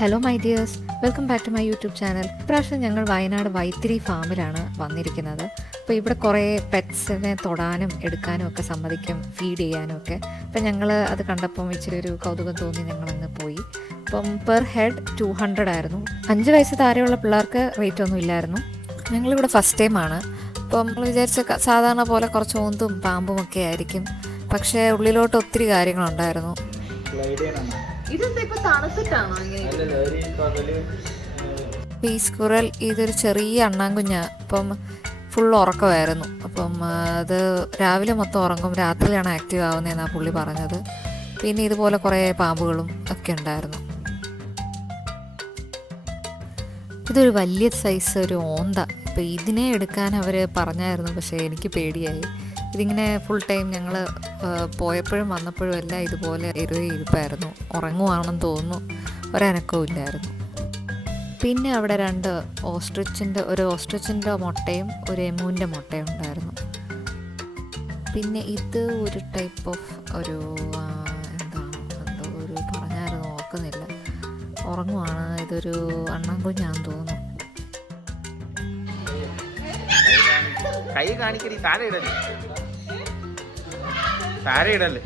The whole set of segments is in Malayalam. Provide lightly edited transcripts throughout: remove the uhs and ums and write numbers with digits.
Hello my dears, welcome back to my YouTube channel. ഇപ്രാവശ്യം ഞങ്ങൾ വയനാട് വൈത്തിരി ഫാമിലാണ് വന്നിരിക്കുന്നത്. അപ്പോൾ ഇവിടെ കുറേ പെറ്റ്സിനെ തൊടാനും എടുക്കാനും ഒക്കെ സമ്മതിക്കും, ഫീഡ് ചെയ്യാനും ഒക്കെ. അപ്പം ഞങ്ങൾ അത് കണ്ടപ്പം ഇച്ചിരി ഒരു കൗതുകം തോന്നി, ഞങ്ങളങ്ങ് പോയി. അപ്പം പെർ ഹെഡ് 200 ആയിരുന്നു. 5 വയസ്സ് താഴെയുള്ള പിള്ളേർക്ക് റേറ്റ് ഒന്നും ഇല്ലായിരുന്നു. ഞങ്ങളിവിടെ ഫസ്റ്റ് ടൈമാണ്. അപ്പം നമ്മൾ വിചാരിച്ച സാധാരണ പോലെ കുറച്ച് ഓന്തും പാമ്പും ഒക്കെ ആയിരിക്കും. പക്ഷേ ഉള്ളിലോട്ട് ഒത്തിരി കാര്യങ്ങളുണ്ടായിരുന്നു. ഈ സ്കുറൽ ഇതൊരു ചെറിയ അണ്ണാൻകുഞ്ഞാ. അപ്പം ഫുൾ ഉറക്കമായിരുന്നു. അപ്പം അത് രാവിലെ മൊത്തം ഉറങ്ങും, രാത്രിയിലാണ് ആക്റ്റീവ് ആവുന്നതെന്നാണ് പുള്ളി പറഞ്ഞത്. പിന്നെ ഇതുപോലെ കുറേ പാമ്പുകളും ഒക്കെ ഉണ്ടായിരുന്നു. ഇതൊരു വലിയ സൈസ് ഒരു ഓന്ത. അപ്പോൾ ഇതിനെ എടുക്കാൻ അവർ പറഞ്ഞായിരുന്നു, പക്ഷേ എനിക്ക് പേടിയായി. ഇതിങ്ങനെ ഫുൾ ടൈം ഞങ്ങൾ പോയപ്പോഴും വന്നപ്പോഴും എല്ലാം ഇതുപോലെ ഇരുപ്പായിരുന്നു. ഉറങ്ങുവാണെന്ന് തോന്നുന്നു, ഒരനക്കവും ഇല്ലായിരുന്നു. പിന്നെ അവിടെ 2 ഓസ്ട്രിച്ചിൻ്റെ മുട്ടയും ഒരു എമുവിൻ്റെ മുട്ടയും ഉണ്ടായിരുന്നു. പിന്നെ ഇത് ഒരു ടൈപ്പ് ഓഫ് ഒരു എന്തോ ഒരു പറഞ്ഞായിരുന്നു, ഓർക്കുന്നില്ല. ഉറങ്ങുവാണ്. ഇതൊരു അണ്ണാൻകുഞ്ഞാന്ന് തോന്നുന്നു. കൈ കാണിക്കടി, താഴെ ഇടല്ലേ, താഴെ ഇടല്ലേ.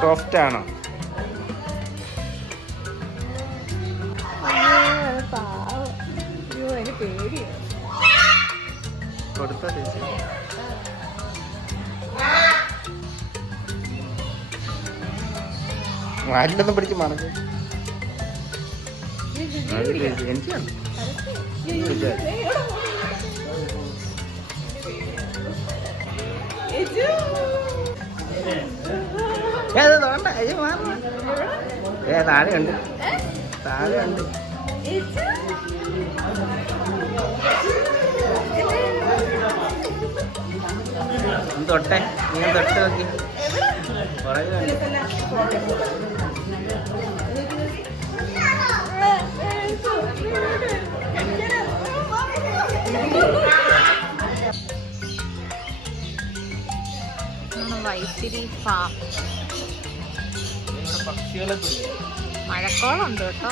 സോഫ്റ്റ് ആണോ? കൊടുത്തോ ചേച്ചി. വാലിലൊന്നും പിടിച്ച് മണക്ക്. എനിക്കാണ് താഴെ ഉണ്ട്, താഴെ ഉണ്ട്. തൊട്ടെ, നീ തൊട്ട് നോക്കി. വൈത്തിരി ഫാം. മഴക്കോളുണ്ട് കേട്ടോ.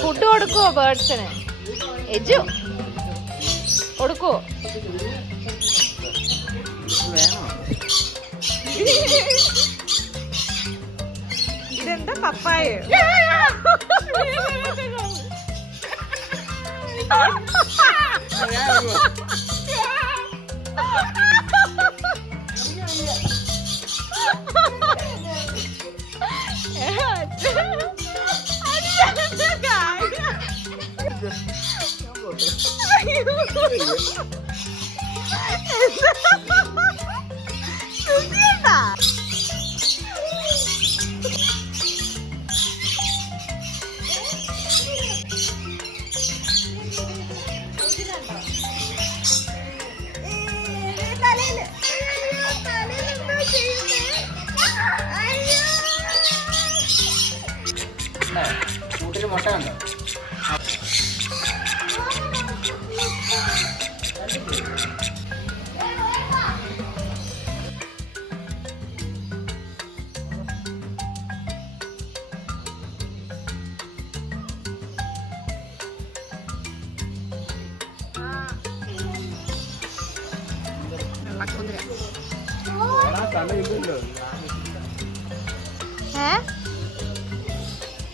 ഫുഡ് കൊടുക്കുവോ ബേർഡ്സിന്? എജു കൊടുക്കുവോ? ഇതെന്താ പപ്പായ? കൂട്ടിന് മുട്ട ഉണ്ടോ?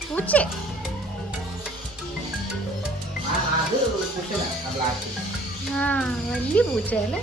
പൂച്ച വലിയ പൂച്ചയല്ലേ?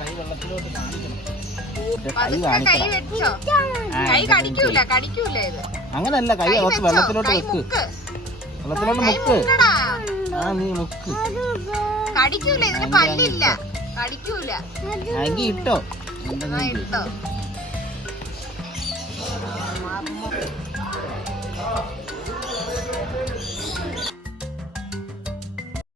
കൈ വെള്ളത്തിലോട്ട് കാണിക്കണം. കൈ വെച്ചോ. കൈ കടിക്കൂല കടിക്കൂല ഇത്. അങ്ങനല്ല, കൈ കുറച്ച് വെള്ളത്തിലോട്ട് വെക്ക്. വെള്ളത്തിലോട്ട് മുക്ക്. ആ നീ മുക്ക്. കടിക്കൂല, ഇതിന് പല്ലില്ല. കടിക്കൂല. അങ്കി ഇട്ടോ. ഇട്ടോ.